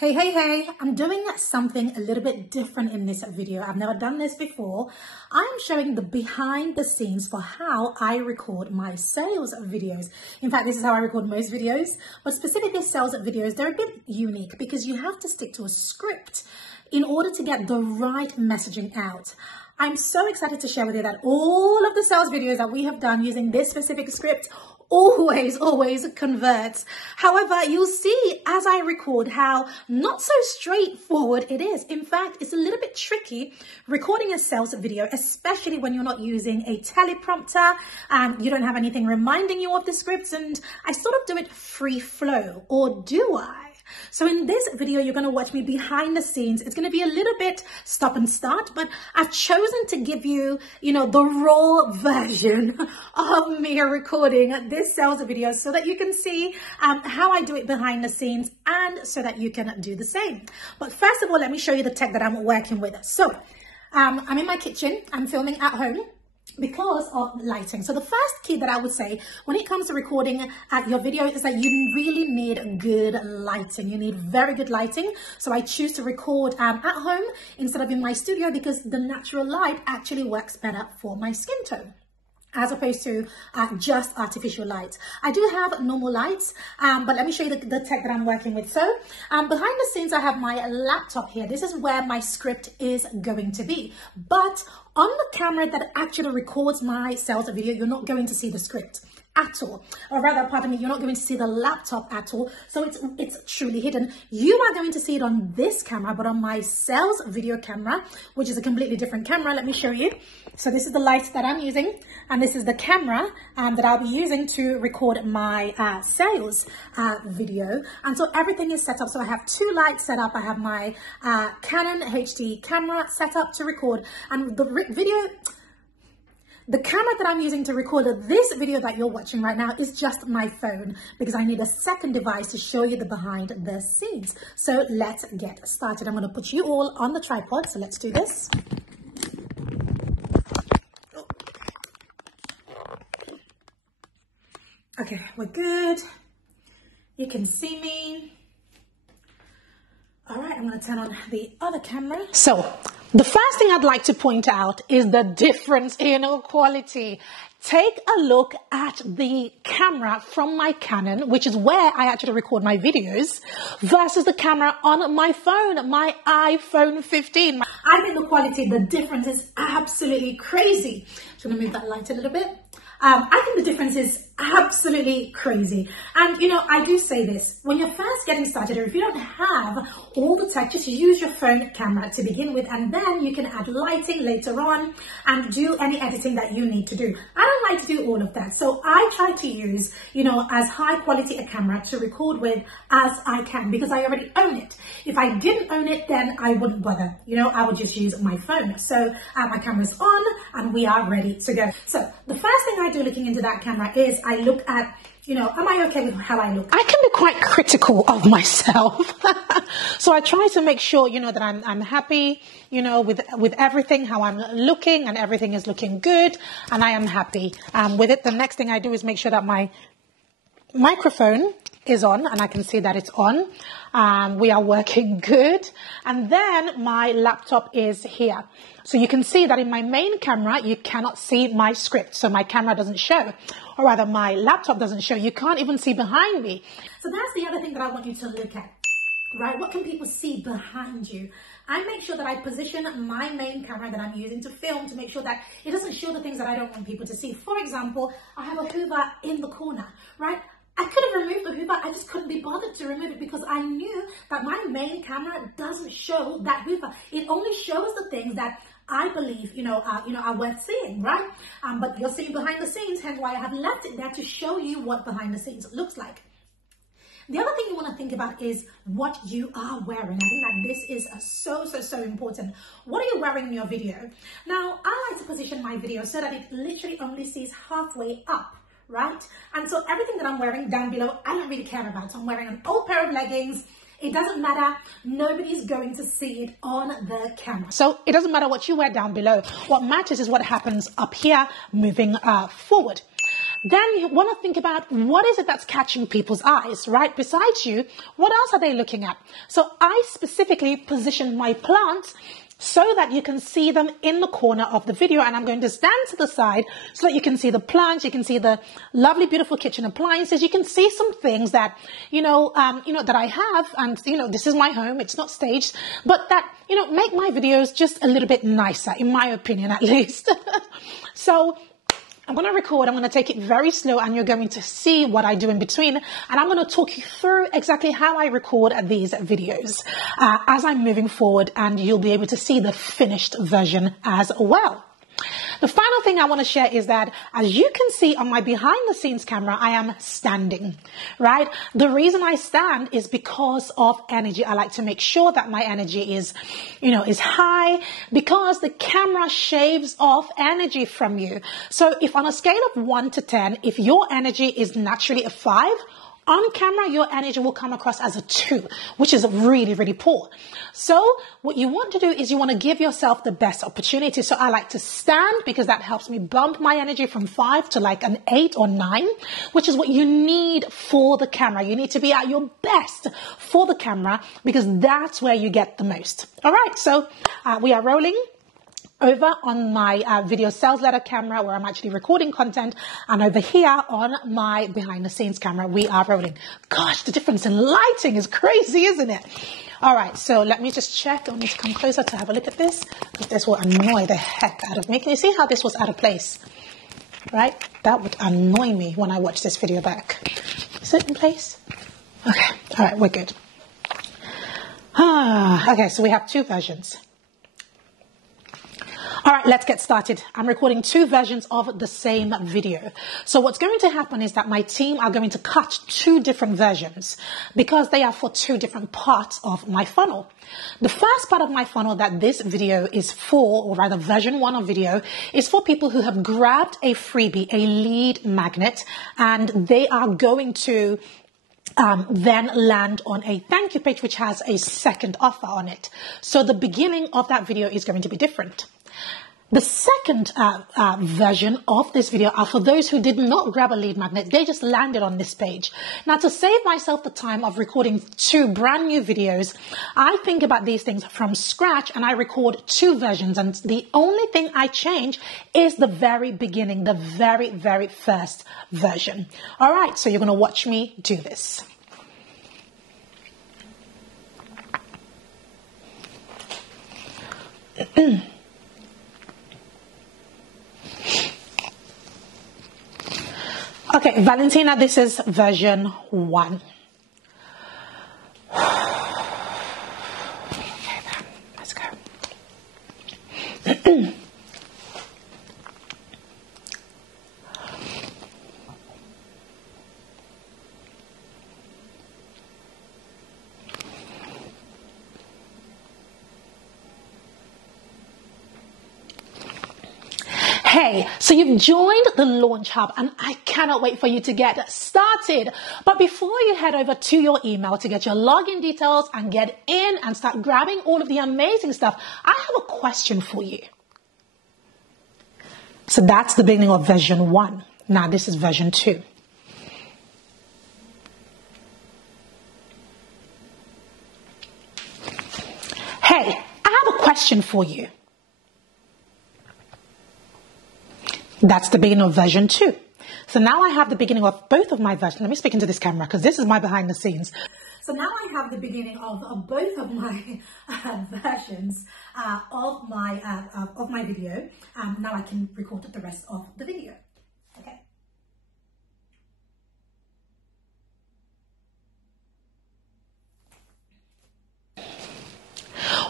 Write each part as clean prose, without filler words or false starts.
Hey, I'm doing something a little bit different in this video. I've never done this before. I'm showing the behind the scenes for how I record my sales videos. In fact, this is how I record most videos, but specifically sales videos, they're a bit unique because you have to stick to a script in order to get the right messaging out. I'm so excited to share with you that all of the sales videos that we have done using this specific script always converts. However, you'll see as I record how not so straightforward it is. In fact, it's a little bit tricky recording a sales video, especially when you're not using a teleprompter and you don't have anything reminding you of the scripts, and I sort of do it free flow, or do I? So in this video, you're going to watch me behind the scenes. It's going to be a little bit stop and start, but I've chosen to give you, the raw version of me recording this sales video so that you can see how I do it behind the scenes and so that you can do the same. But first of all, let me show you the tech that I'm working with. So I'm in my kitchen. I'm filming at home because of lighting. So the first key that I would say when it comes to recording your video is that you really need good lighting. You need very good lighting. So I choose to record at home instead of in my studio because the natural light actually works better for my skin tone, as opposed to just artificial light. I do have normal lights, but let me show you the tech that I'm working with. So behind the scenes, I have my laptop here. This is where my script is going to be. But on the camera that actually records my sales video, you're not going to see the script at all, or rather, pardon me, you're not going to see the laptop at all. So it's truly hidden. You are going to see it on this camera, but on my sales video camera, which is a completely different camera, let me show you. So this is the light that I'm using, and this is the camera that I'll be using to record my sales video. And so everything is set up. So I have two lights set up. I have my Canon HD camera set up to record, and the camera that I'm using to record this video that you're watching right now is just my phone because I need a second device to show you the behind the scenes. So let's get started. I'm going to put you all on the tripod. So let's do this. Okay, we're good. You can see me. All right, I'm going to turn on the other camera. So the first thing I'd like to point out is the difference in quality. Take a look at the camera from my Canon, which is where I actually record my videos, versus the camera on my phone, my iPhone 15. I think the quality, the difference is absolutely crazy. So I'm going to move that light a little bit. I think the difference is absolutely crazy. And, I do say this, when you're first getting started, or if you don't have all the tech, just use your phone camera to begin with, and then you can add lighting later on and do any editing that you need to do. I don't like to do all of that. So I try to use, as high quality a camera to record with as I can, because I already own it. If I didn't own it, then I wouldn't bother. I would just use my phone. So my camera's on and we are ready to go. So the first thing I do looking into that camera is I look at, am I okay with how I look? I can be quite critical of myself. So I try to make sure, that I'm happy, with everything, how I'm looking, and everything is looking good, and I am happy with it. The next thing I do is make sure that my microphone is on, and I can see that it's on. We are working good. And then my laptop is here. So you can see that in my main camera, you cannot see my script. So my camera doesn't show, or rather my laptop doesn't show. You can't even see behind me. So that's the other thing that I want you to look at, right? What can people see behind you? I make sure that I position my main camera that I'm using to film to make sure that it doesn't show the things that I don't want people to see. For example, I have a Hoover in the corner, right? I could have removed the Hoover, I just couldn't be bothered to remove it because I knew that my main camera doesn't show that Hoover. It only shows the things that I believe, are worth seeing, right? But you're seeing behind the scenes, hence why I have left it there to show you what behind the scenes looks like. The other thing you want to think about is what you are wearing. I think that this is so important. What are you wearing in your video? Now, I like to position my video so that it literally only sees halfway up, right? And so everything that I'm wearing down below, I don't really care about. So I'm wearing an old pair of leggings. It doesn't matter. Nobody's going to see it on the camera. So it doesn't matter what you wear down below. What matters is what happens up here moving forward. then you want to think about what is it that's catching people's eyes, right? Besides you, what else are they looking at? So I specifically positioned my plants so that you can see them in the corner of the video, and I'm going to stand to the side so that you can see the plants, you can see the lovely, beautiful kitchen appliances, you can see some things that, that I have, and, this is my home, it's not staged, but that, make my videos just a little bit nicer, in my opinion, at least. So I'm going to record, I'm going to take it very slow, and you're going to see what I do in between. And I'm going to talk you through exactly how I record these videos as I'm moving forward, and you'll be able to see the finished version as well. The final thing I want to share is that, as you can see on my behind the scenes camera, I am standing, right? The reason I stand is because of energy. I like to make sure that my energy is high, because the camera shaves off energy from you. So if on a scale of 1 to 10, if your energy is naturally a 5, on camera, your energy will come across as a 2, which is really, really poor. So what you want to do is you want to give yourself the best opportunity. So I like to stand because that helps me bump my energy from 5 to like an 8 or 9, which is what you need for the camera. You need to be at your best for the camera because that's where you get the most. All right, so we are rolling over on my video sales letter camera where I'm actually recording content, and over here on my behind the scenes camera, we are rolling. Gosh, the difference in lighting is crazy, isn't it? All right, so let me just check. I need to come closer to have a look at this, because this will annoy the heck out of me. Can you see how this was out of place? Right? That would annoy me when I watch this video back. Is it in place? Okay, all right, we're good. Okay, so we have 2 versions. All right, let's get started. I'm recording 2 versions of the same video. So what's going to happen is that my team are going to cut 2 different versions because they are for 2 different parts of my funnel. The first part of my funnel that this video is for, or rather version 1 of video, is for people who have grabbed a freebie, a lead magnet, and they are going to then land on a thank you page which has a second offer on it. So the beginning of that video is going to be different. The second version of this video are for those who did not grab a lead magnet. They just landed on this page. Now, to save myself the time of recording 2 brand new videos, I think about these things from scratch and I record 2 versions. And the only thing I change is the very beginning, the very, very first version. All right, so you're going to watch me do this. Okay, Valentina, this is version 1. Okay, then, let's go. Hey, so you've joined the Launch Hub and I cannot wait for you to get started. But before you head over to your email to get your login details and get in and start grabbing all of the amazing stuff, I have a question for you. So that's the beginning of version 1. Now this is version 2. Hey, I have a question for you. That's the beginning of version 2. So now I have the beginning of both of my versions. Let me speak into this camera because this is my behind the scenes. So now I have the beginning of both of my versions of my video. Now I can record the rest of the video. Okay.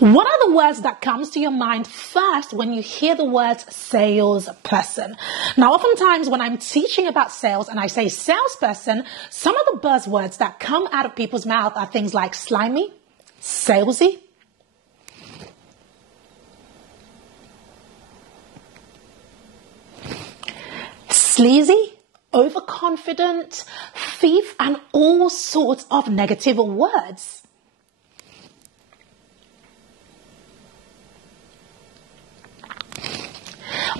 What are the words that comes to your mind first when you hear the words salesperson? Now, oftentimes when I'm teaching about sales and I say salesperson, some of the buzzwords that come out of people's mouth are things like slimy, salesy, sleazy, overconfident, thief, and all sorts of negative words.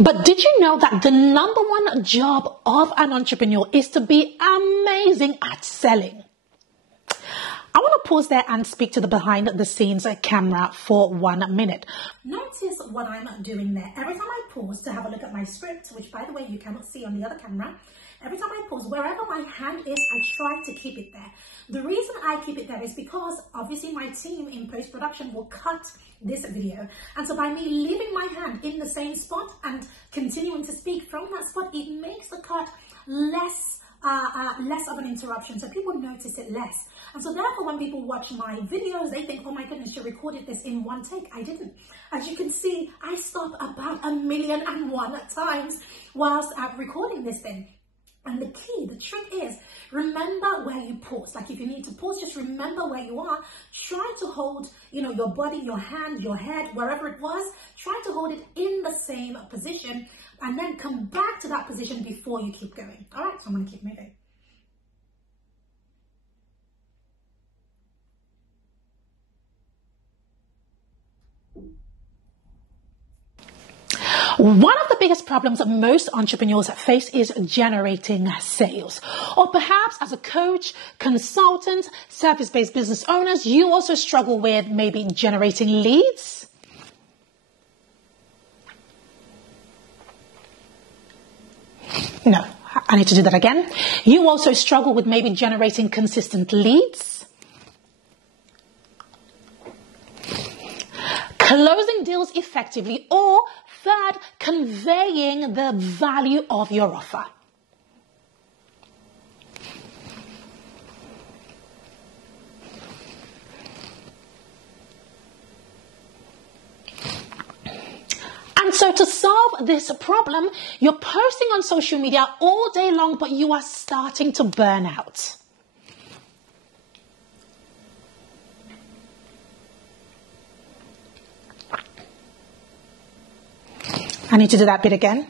But did you know that the number one job of an entrepreneur is to be amazing at selling? I want to pause there and speak to the behind the scenes camera for 1 minute. Notice what I'm doing there. Every time I pause to have a look at my script, which by the way, you cannot see on the other camera, every time I pause, wherever my hand is, I try to keep it there. The reason I keep it there is because obviously my team in post-production will cut this video. And so by me leaving my hand in the same spot and continuing to speak from that spot, it makes the cut less of an interruption, so people notice it less. And so therefore, when people watch my videos, they think, oh my goodness, you recorded this in one take. I didn't. As you can see, I stop about 1,000,001 times whilst recording this thing. And the key, the trick is, remember where you pause. Like if you need to pause, just remember where you are. Try to hold, your body, your hand, your head, wherever it was. Try to hold it in the same position and then come back to that position before you keep going. All right, so I'm going to keep moving. One of the biggest problems that most entrepreneurs face is generating sales. Or perhaps as a coach, consultant, service-based business owners, you also struggle with maybe generating leads. No, I need to do that again. You also struggle with maybe generating consistent leads. Closing deals effectively, or third, conveying the value of your offer. And so to solve this problem, you're posting on social media all day long, but you are starting to burn out. I need to do that bit again.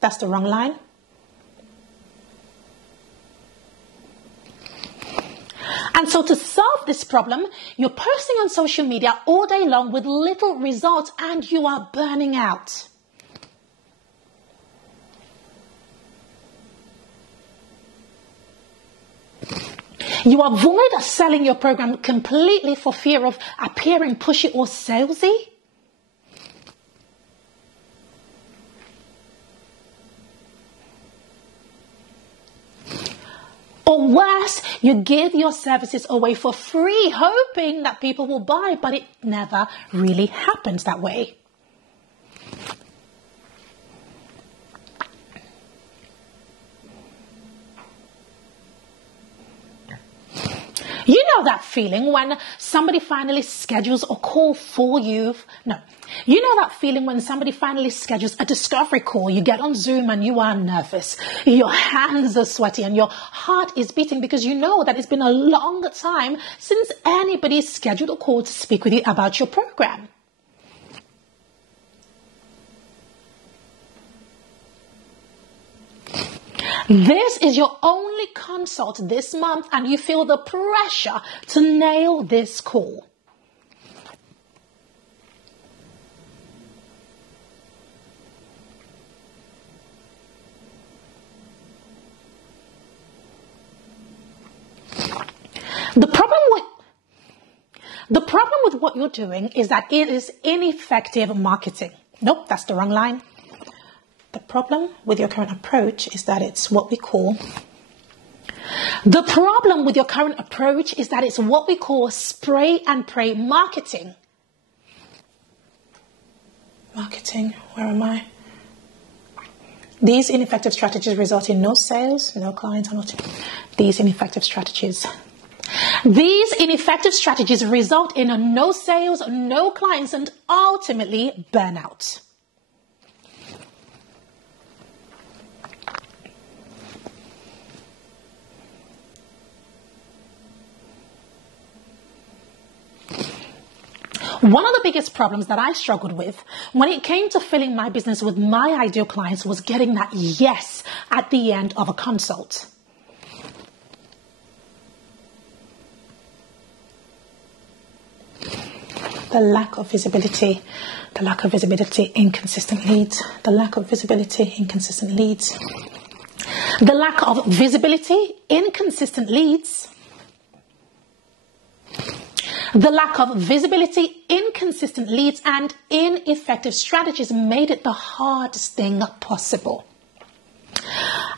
That's the wrong line. And so to solve this problem, you're posting on social media all day long with little results and you are burning out. You avoid selling your program completely for fear of appearing pushy or salesy. Or worse, you give your services away for free, hoping that people will buy, but it never really happens that way. You know that feeling when somebody finally schedules a call for you. No, you know that feeling when somebody finally schedules a discovery call. You get on Zoom and you are nervous. Your hands are sweaty and your heart is beating because you know that it's been a long time since anybody scheduled a call to speak with you about your program. This is your only consult this month and you feel the pressure to nail this call. The problem with what you're doing is that it is ineffective marketing. Nope, that's the wrong line. The problem with your current approach is that it's what we call spray and pray marketing. Marketing, where am I? These ineffective strategies result in no sales, no clients, These ineffective strategies result in no sales, no clients, and ultimately burnout. One of the biggest problems that I struggled with when it came to filling my business with my ideal clients was getting that yes at the end of a consult. the lack of visibility, inconsistent leads, the lack of visibility, inconsistent leads, the lack of visibility, inconsistent leads, the lack of visibility, inconsistent leads, and ineffective strategies made it the hardest thing possible.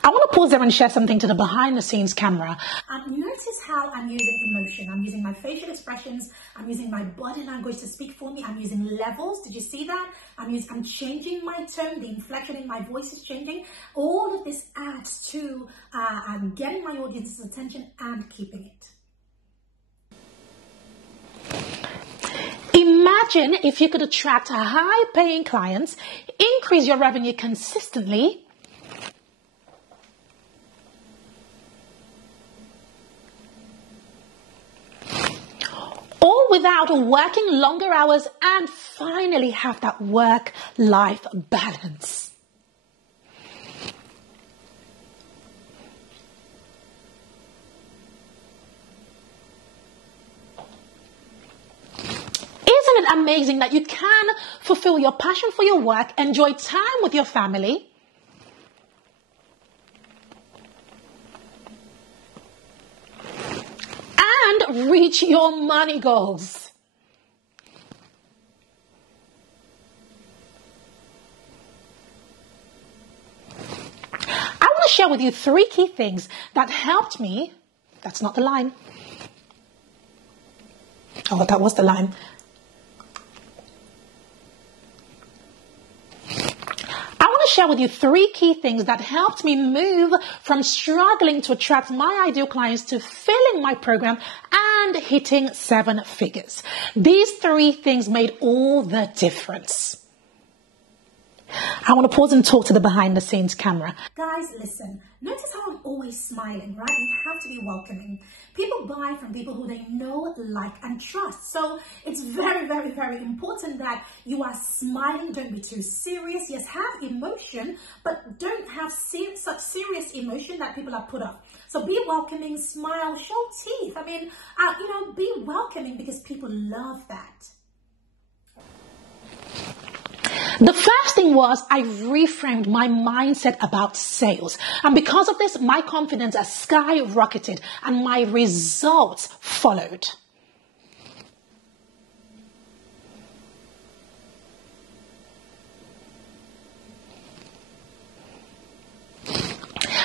I want to pause there and share something to the behind the scenes camera. Notice how I'm using emotion. I'm using my facial expressions. I'm using my body language to speak for me. I'm using levels. Did you see that? I'm changing my tone. The inflection in my voice is changing. All of this adds to getting my audience's attention and keeping it. Imagine if you could attract high-paying clients, increase your revenue consistently, all without working longer hours, and finally have that work-life balance. Isn't it amazing that you can fulfill your passion for your work, enjoy time with your family, and reach your money goals? I want to share with you 3 key things that helped me. That's not the line. Oh, that was the line. Share with you 3 key things that helped me move from struggling to attract my ideal clients to filling my program and hitting 7 figures. These 3 things made all the difference. I want to pause and talk to the behind the scenes camera. Guys, listen. Notice how I'm always smiling, right? You have to be welcoming. People buy from people who they know, like, and trust. So it's very, very, very important that you are smiling. Don't be too serious. Yes, have emotion, but don't have such serious emotion that people are put off. So be welcoming, smile, show teeth. I mean, be welcoming because people love that. The first thing was I reframed my mindset about sales. And because of this, my confidence has skyrocketed and my results followed.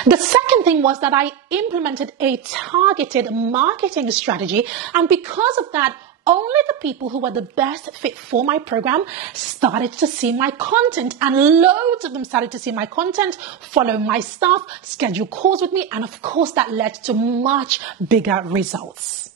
The second thing was that I implemented a targeted marketing strategy. And because of that, only the people who were the best fit for my program started to see my content, and loads of them started to see my content, follow my stuff, schedule calls with me, and of course that led to much bigger results.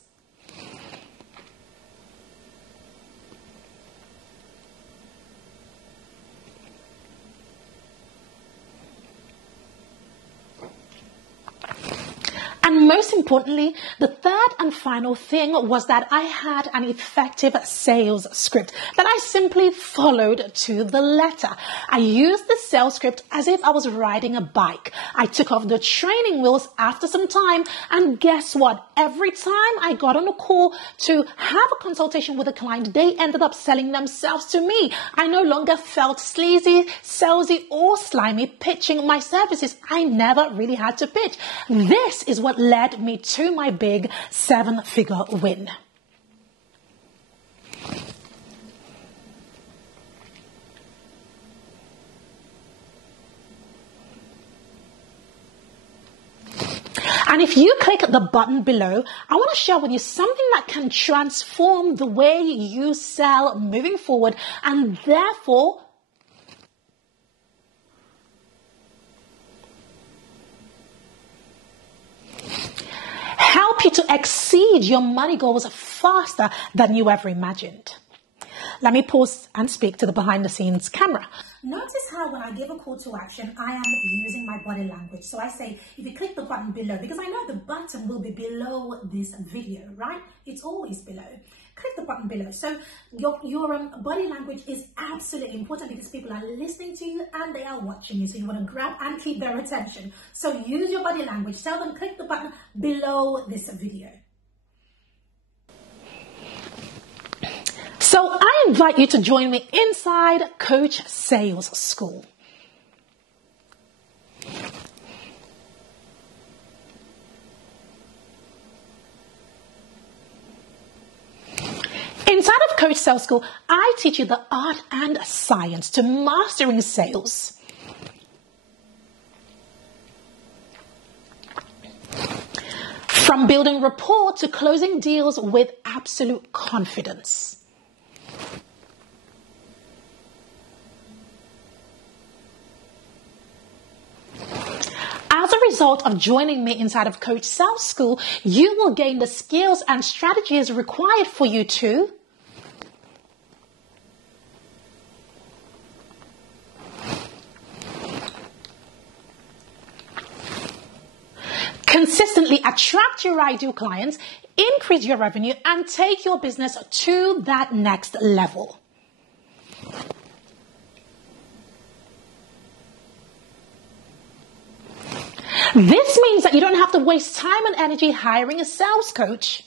And most importantly, the third and final thing was that I had an effective sales script that I simply followed to the letter. I used the sales script as if I was riding a bike. I took off the training wheels after some time, and guess what? Every time I got on a call to have a consultation with a client, they ended up selling themselves to me. I no longer felt sleazy, salesy, or slimy pitching my services. I never really had to pitch. This is what led me to my big 7-figure win. And if you click the button below, I want to share with you something that can transform the way you sell moving forward, and therefore help you to exceed your money goals faster than you ever imagined. Let me pause and speak to the behind the scenes camera. Notice how when I give a call to action, I am using my body language. So I say, if you click the button below, because I know the button will be below this video, right? It's always below. Click the button below. So your body language is absolutely important because people are listening to you and they are watching you. So you want to grab and keep their attention. So use your body language. Tell them, click the button below this video. So I invite you to join me inside Coach Sales School. Inside of Coach Sales School, I teach you the art and science to mastering sales. From building rapport to closing deals with absolute confidence. As a result of joining me inside of Coach Sales School, you will gain the skills and strategies required for you to consistently attract your ideal clients, increase your revenue, and take your business to that next level. This means that you don't have to waste time and energy hiring a sales coach.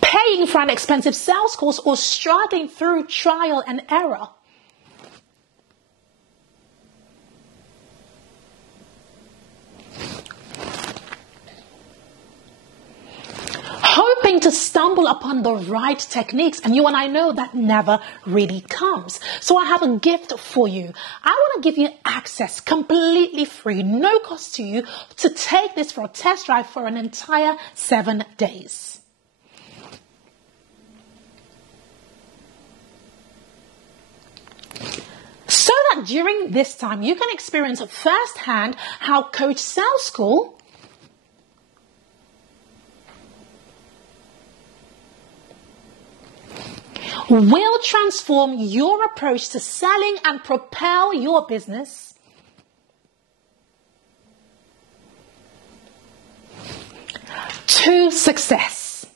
Paying for an expensive sales course or struggling through trial and error. Hoping to stumble upon the right techniques, and you and I know that never really comes. So I have a gift for you. I want to give you access completely free, no cost to you, to take this for a test drive for an entire 7 days. So that during this time you can experience firsthand how Coach Sales School will transform your approach to selling and propel your business to success.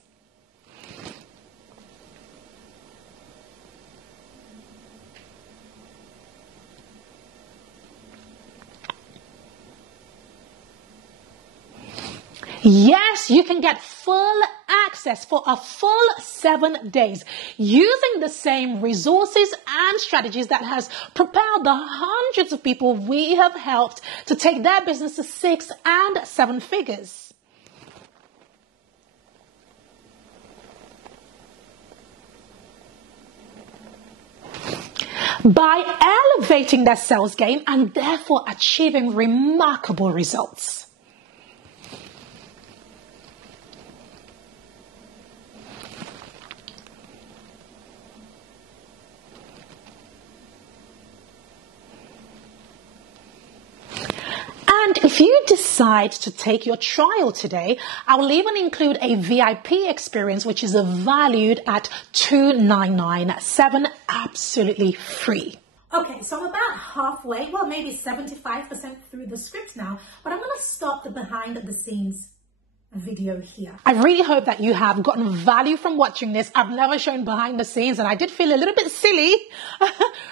Yes, you can get full access for a full 7 days using the same resources and strategies that has propelled the hundreds of people we have helped to take their business to 6 and 7 figures. By elevating their sales game and therefore achieving remarkable results. And if you decide to take your trial today, I will even include a VIP experience, which is valued at $2,997, absolutely free. Okay, so I'm about halfway, well, maybe 75% through the script now, but I'm going to stop the behind the scenes video here. I really hope that you have gotten value from watching this. I've never shown behind the scenes, and I did feel a little bit silly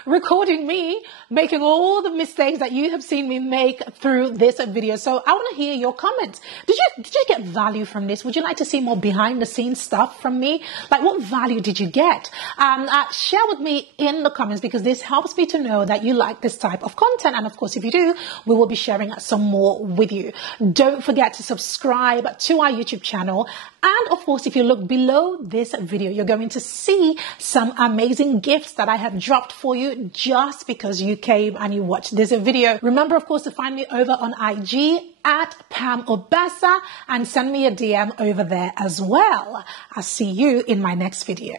recording me making all the mistakes that you have seen me make through this video. So I want to hear your comments. Did you get value from this? Would you like to see more behind the scenes stuff from me? Like, what value did you get? Share with me in the comments, because this helps me to know that you like this type of content. And of course, if you do, we will be sharing some more with you. Don't forget to subscribe to our YouTube channel. And of course, if you look below this video, you're going to see some amazing gifts that I have dropped for you just because you came and you watched this video. Remember, of course, to find me over on IG at Pam Obasa and send me a DM over there as well. I'll see you in my next video.